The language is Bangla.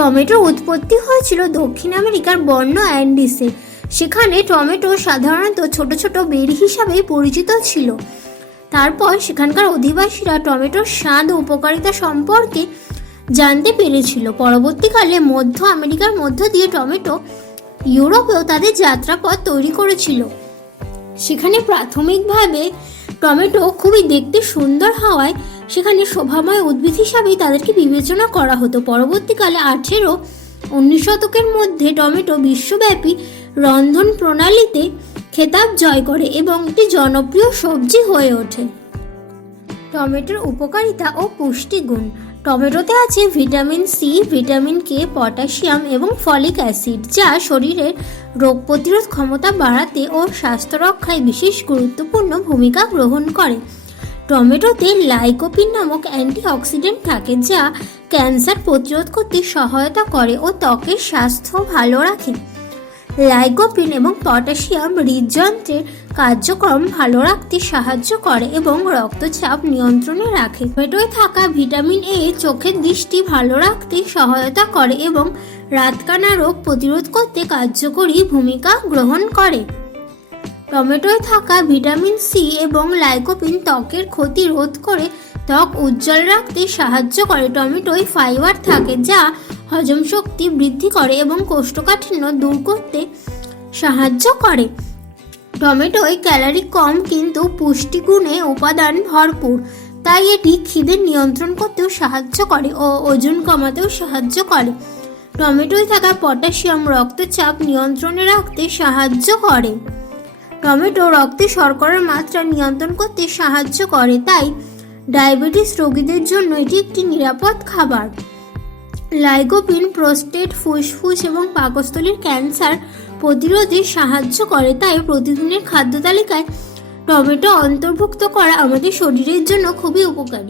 টমেটোর উৎপত্তি হয়েছিল দক্ষিণ আমেরিকার বর্ণ অ্যান্ডিসে। সেখানে টমেটো সাধারণত ছোট ছোট বেরি হিসাবে পরিচিত ছিল। তারপর সেখানকার অধিবাসীরা টমেটোর স্বাদ ও উপকারিতা সম্পর্কে জানতে পেরেছিল। পরবর্তীকালে মধ্য আমেরিকার মধ্য দিয়ে টমেটো ইউরোপেও তাদের যাত্রাপথ তৈরি করেছিল। সেখানে প্রাথমিকভাবে টমেটো খুবই দেখতে সুন্দর হওয়ায় সেখানে শোভাময় উদ্ভিদ হিসাবেই তাদেরকে বিবেচনা করা হতো। পরবর্তীকালে আঠেরো উনিশ শতকের মধ্যে টমেটো বিশ্বব্যাপী রন্ধন প্রণালীতে খেতাব জয় করে এবং একটি জনপ্রিয় সবজি হয়ে ওঠে। টমেটোর উপকারিতা ও পুষ্টিগুণ। টমেটোতে আছে vitamin C, vitamin K, potassium এবং ফলিক অ্যাসিড, যা শরীরের রোগ প্রতিরোধ ক্ষমতা বাড়াতে ও স্বাস্থ্য রক্ষায় বিশেষ গুরুত্বপূর্ণ ভূমিকা গ্রহণ করে। টমেটোতে লাইকোপিন নামক অ্যান্টিঅক্সিডেন্ট থাকে যা ক্যান্সার প্রতিরোধ করতে সহায়তা করে ও ত্বকের স্বাস্থ্য ভালো রাখে। লাইকোপিন এবং পটাশিয়াম হৃদযন্ত্রের কার্যক্রম ভালো রাখতে সাহায্য করে এবং রক্তচাপ নিয়ন্ত্রণে রাখে। টমেটোয় থাকা ভিটামিন এ চোখের দৃষ্টি ভালো রাখতে সহায়তা করে এবং রাতকানা রোগ প্রতিরোধ করতে কার্যকরী ভূমিকা গ্রহণ করে। টমেটোয় থাকা ভিটামিন সি এবং লাইকোপিন ত্বকের ক্ষতি রোধ করে ত্বক উজ্জ্বল রাখতে সাহায্য করে। টমেটোয় ফাইবার থাকে যা হজম শক্তি বৃদ্ধি করে এবং কোষ্ঠকাঠিন্য দূর করতে সাহায্য করে। টমেটোয় ক্যালারি কম কিন্তু পুষ্টিগুণে উপাদান ভরপুর, তাই এটি খিদে নিয়ন্ত্রণ করতেও সাহায্য করে ও ওজন কমাতেও সাহায্য করে। টমেটোয় থাকা পটাশিয়াম রক্তচাপ নিয়ন্ত্রণে রাখতে সাহায্য করে। টমেটো রক্তে শর্করার মাত্রা নিয়ন্ত্রণ করতে সাহায্য করে, তাই ডায়াবেটিস রোগীদের জন্য এটি একটি নিরাপদ খাবার। লাইগোপিন, প্রোস্টেট, ফুসফুস এবং পাকস্থলীর ক্যান্সার প্রতিরোধে সাহায্য করে, তাই প্রতিদিনের খাদ্য তালিকায় টমেটো অন্তর্ভুক্ত করা আমাদের শরীরের জন্য খুবই উপকারী।